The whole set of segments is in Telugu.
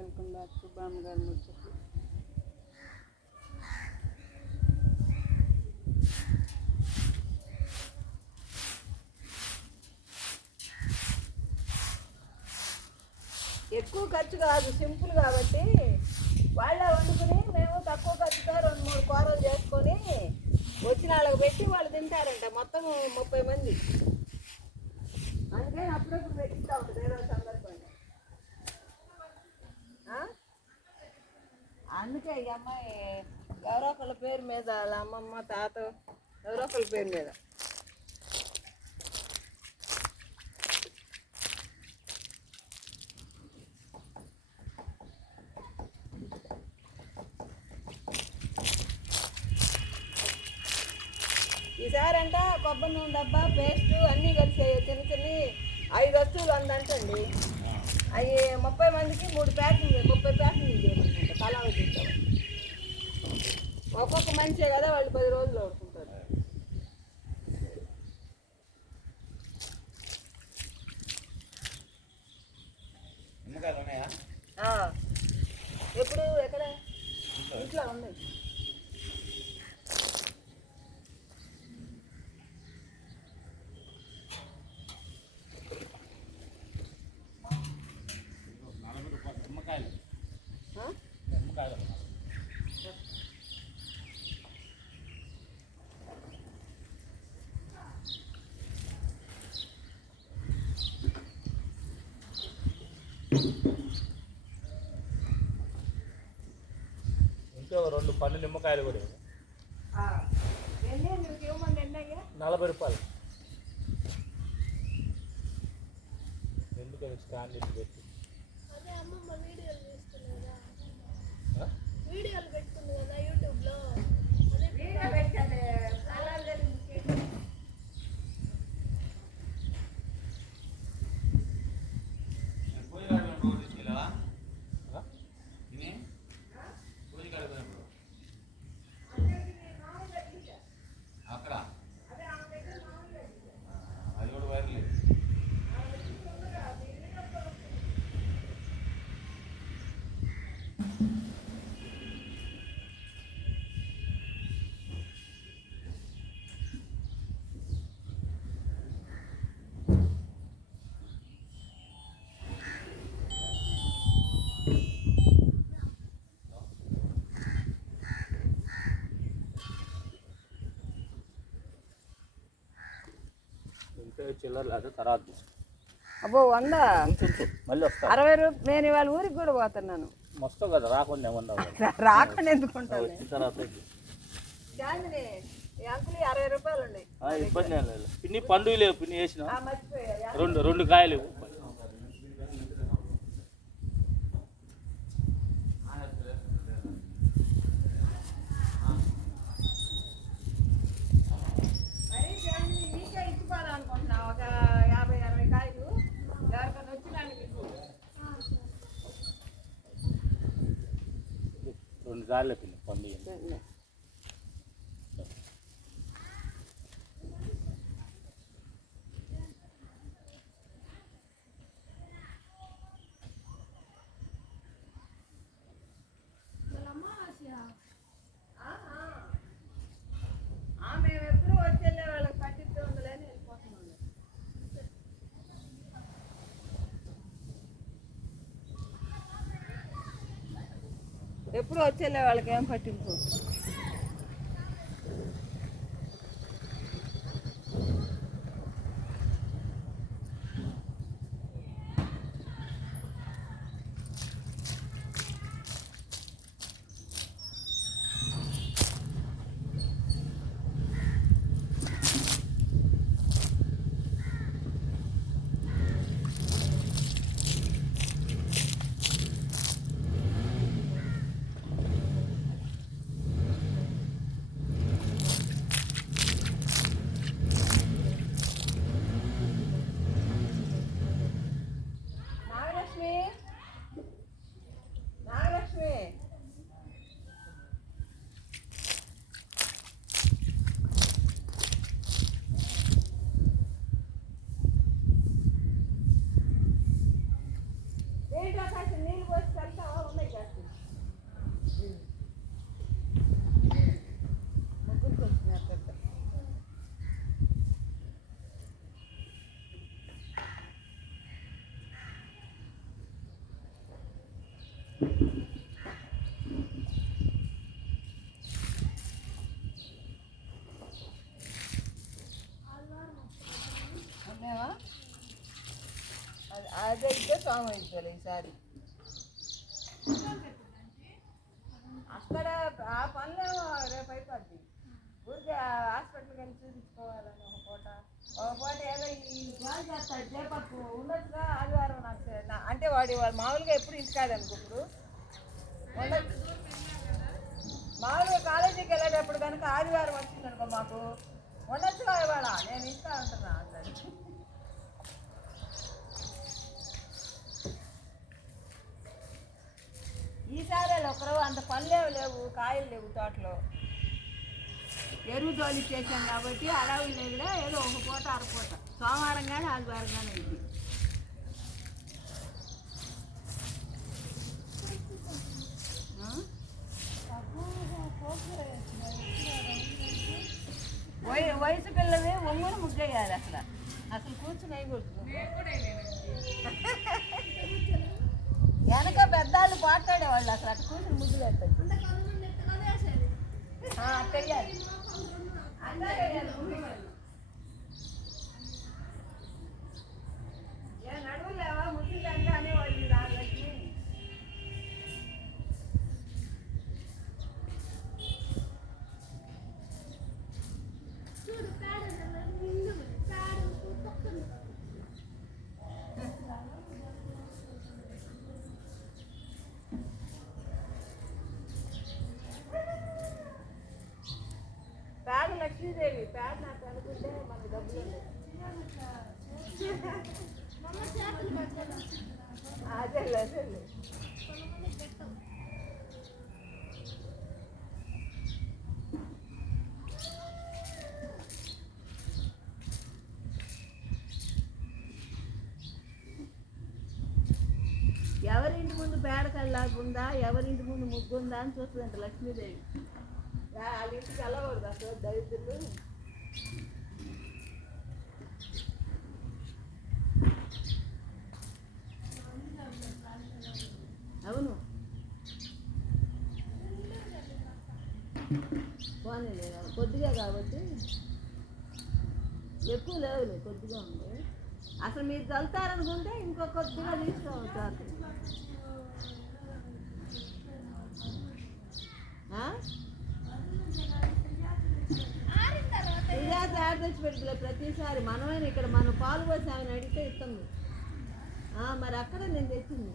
వెల్కమ్ బ్యాక్ టు బామ్మగారి ముచ్చట్లు ఎక్కువ ఖర్చు కాదు సింపుల్ కాబట్టి వాళ్ళే వండుకుని మేము తక్కువ ఖర్చుతో రెండు మూడు కూరలు చేసుకొని వచ్చిన వాళ్ళకి పెట్టి వాళ్ళు తింటారంట మొత్తం ముప్పై మంది. అందుకని అప్పుడప్పుడు పెట్టిస్తా ఉంటుంది ఏదో సందర్భంగా ఆ? అందుకే ఈ అమ్మాయి ఎవరో ఒకళ్ళ పేరు మీద వాళ్ళ అమ్మమ్మ తాత ఎవరో ఒకళ్ళ పేరు మీద. ఈసారి అంట కొబ్బరి నూనె డబ్బా పేస్ట్ అన్నీ కలిసి చిన్న చిన్న ఐదు వస్తువులు అందంటండి అవి ముప్పై మందికి మూడు ప్యాకింగ్ ముప్పై ప్యాకింగ్ చేయమంట తలా తింటారు ఒక్కొక్క మనిషే కదా వాళ్ళు పది రోజులు అవుతుంది నిమ్మకాయలు ఉన్నాయా ఆ. ఎప్పుడు ఎక్కడ ఇంట్లో ఉన్నాయి నలభై రూపాయలు నిమ్మకాయలు ఆ? నిమ్మకాయలు ఇంకో రెండు పండు నిమ్మకాయలు కూడా నలభై రూపాయలు. ఎందుకని స్టాండ్ పెట్టి? అదే అమ్మమ్మ వీడియోలు చేస్తుంది చిల్లర లేదా తర్వాత. అబ్బో వంద. మళ్ళీ వస్తా. అరవై రూపాయలు నేను ఇవాళ ఊరికి కూడా పోతున్నాను. వస్తావు కదా రాకుండా ఏమన్నా రాకుండా వచ్చిన తర్వాత ఇబ్బంది లేదు. పిన్ని పండు లేవు పిన్ని వేసిన రెండు రెండు కాయలు రెండు కాయలు పిన్ని పండు ఇవ్వు. వాళ్ళ అమ్మ ఆశ ఆహా. ఆ, మేము ఎప్పుడు వచ్చేళ్ళే వాళ్ళకి పట్టిస్తూ ఉండలేని వెళ్ళిపోతున్నాం ఎప్పుడు వచ్చేలే వాళ్ళకి ఏం పట్టింపు? అదే సాంగ్ సోమ ఈసారి. అక్కడ ఆ పనులు రేపు అయిపోద్ది. ఊరికే హాస్పిటల్కి వెళ్ళి చూపించుకోవాలని ఒక పూట. ఒక పూట ఏదో ఈ జాయిన్ చేస్తాడు జయపప్పు ఉండొచ్చుగా ఆదివారం నాకు అంటే వాడు వాడు మామూలుగా ఎప్పుడు ఇంటికాదు అనుకుంటారు ఇప్పుడు. మామూలుగా కాలేజీకి వెళ్ళేటప్పుడు కనుక ఆదివారం వచ్చిందనుకో మాకు. ఉండొచ్చుగా ఇవాళ. నేను ఇస్తా అంటున్నా అందరికి ఈసారి ఒకరు అంత పనులేవు లేవు కాయలు లేవు తోటలో. ఎరువు తోలి చేసాం కాబట్టి అడవులు లేదులే ఏదో ఒక పూట అరపూట సోమవారం కానీ ఆదివారం కానీ ఇది వయసు పిల్లవి ఒంగుని ముగ్గేయాలి అసలు. అసలు కూర్చుని వేయకూడదు వెనక పాటాడేవాళ్ళు అసలు అటు కూర్చుని ముగ్గు పెట్టదు అంతకాలం నుండి ఎత్తగానే వేసేది చెయ్యాలి అన్నా వేయాలి ముగ్గు మరి. ఏ నడువులేవా ముగ్గు దండ అనేవాళ్ళు దానికి చూడు పేడ నిండు పేడ పక్కన పేడ లక్ష్మీదేవి ప్యాడ్ నాకు అనుకుంటే మన డబ్బులు ఉండేది మమ్మ అదే అదే ఎవరింటి ముందు పేడకల్లాగుందా ఎవరింటి ముందు ముగ్గుందా అని చూస్తుందంట లక్ష్మీదేవి. రా- వాళ్ళ ఇంటికి వెళ్ళకూడదు అసలు దరిద్రులు. అవును. పోనీ కొద్దిగా కాబట్టి ఎక్కువ లేవులే కొద్దిగా ఉంది అసలు మీరు చల్లుతారనుకుంటే ఇంకో కొద్దిగా తీసుకోవచ్చు. ఆరిన తర్వాత సుజాత తెచ్చి పెట్టులే ప్రతిసారి మనమైనా ఇక్కడ మనం పాలు పోసి ఆమెను అడిగితే ఇస్తుంది మరి అక్కడ నేను తెచ్చింది.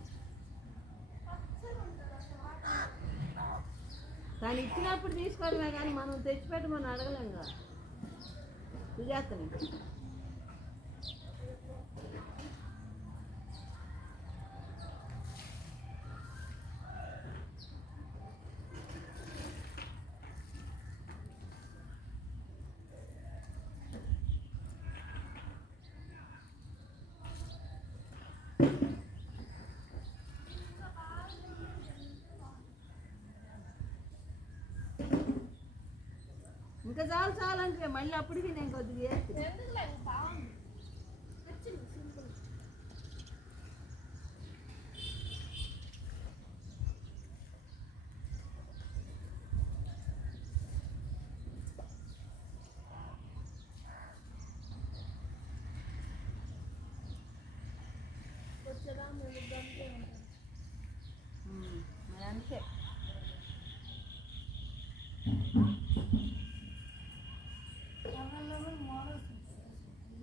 దాన్ని ఇచ్చినప్పుడు తీసుకోవడమే కానీ మనం తెచ్చిపెట్టమని అడగలేం కదా. సుజాతని ఇంకా చాలు చాలు అంటే మళ్ళీ అప్పటికి నేను కొద్దిగా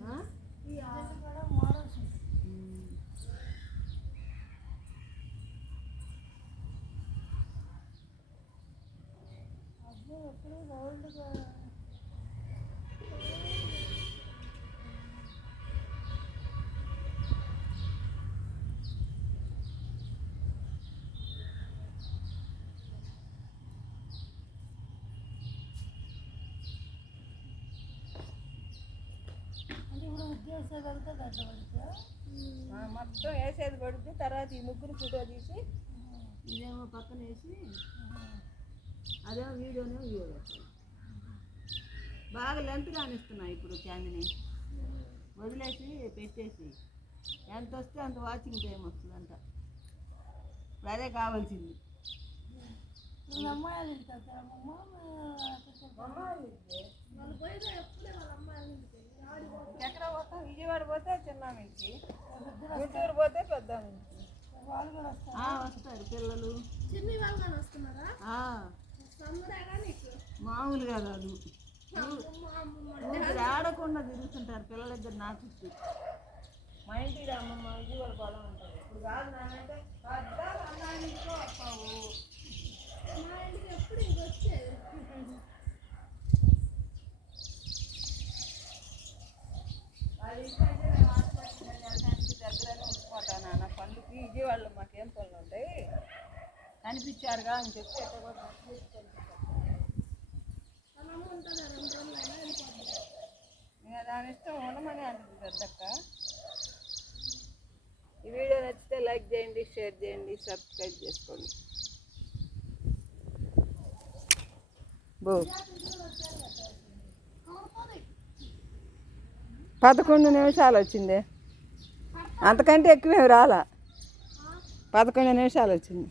啊？对呀 మొత్తం వేసేది పడుద్ది. తర్వాత ఈ ముగ్గురు ఫోటో తీసి ఇదేమో పక్కన వేసి అదేమో వీడియోనే వీడియో పెట్టాలి. బాగా లెంత్ కానిస్తున్నా ఇప్పుడు చాందిని వదిలేసి పెట్టేసి. ఎంత వస్తే అంత వాచింగ్ టైం వస్తుందంట. అదే కావాల్సింది. వాళ్ళ ఎక్కడ పోతాం? విజయవాడ పోతే చిన్న నుంచి గుంటూరు పోతే పెద్ద నుంచి వస్తారు పిల్లలు. చిన్ని వాళ్ళు కానీ వస్తున్నారా? ఆ, సమ్మరేగా నీకు మామూలుగా కాదు మా అమ్మమ్మ ఊరికి ఆడకుండా తిరుగుతుంటారు పిల్లలిద్దరు నా చుట్టూ మా ఇంటికి అమ్మమ్మ విజయవాడ పొలం ఉంటుంది ఇప్పుడు కాదు నానంటే పెద్ద అన్నానికి వస్తావు మా ఇంటికి ఎప్పుడు ఇంక వచ్చేది వాళ్ళ ఇంటికంటే మేము హాస్పిటల్కి వెళ్ళడానికి దగ్గరనే ఉంచుకుంటాను నాన్న పండుకి విజయవాడలో మాకేం పనులు ఉంటాయి కనిపించారుగా అని చెప్పి దాని ఇష్టం ఉండమని అంటుంది పెద్దక్క. ఈ వీడియో నచ్చితే లైక్ చేయండి షేర్ చేయండి సబ్స్క్రైబ్ చేసుకోండి. పదకొండు నిమిషాలు వచ్చింది. అంతకంటే ఎక్కువ రాలా? పదకొండు నిమిషాలు వచ్చింది.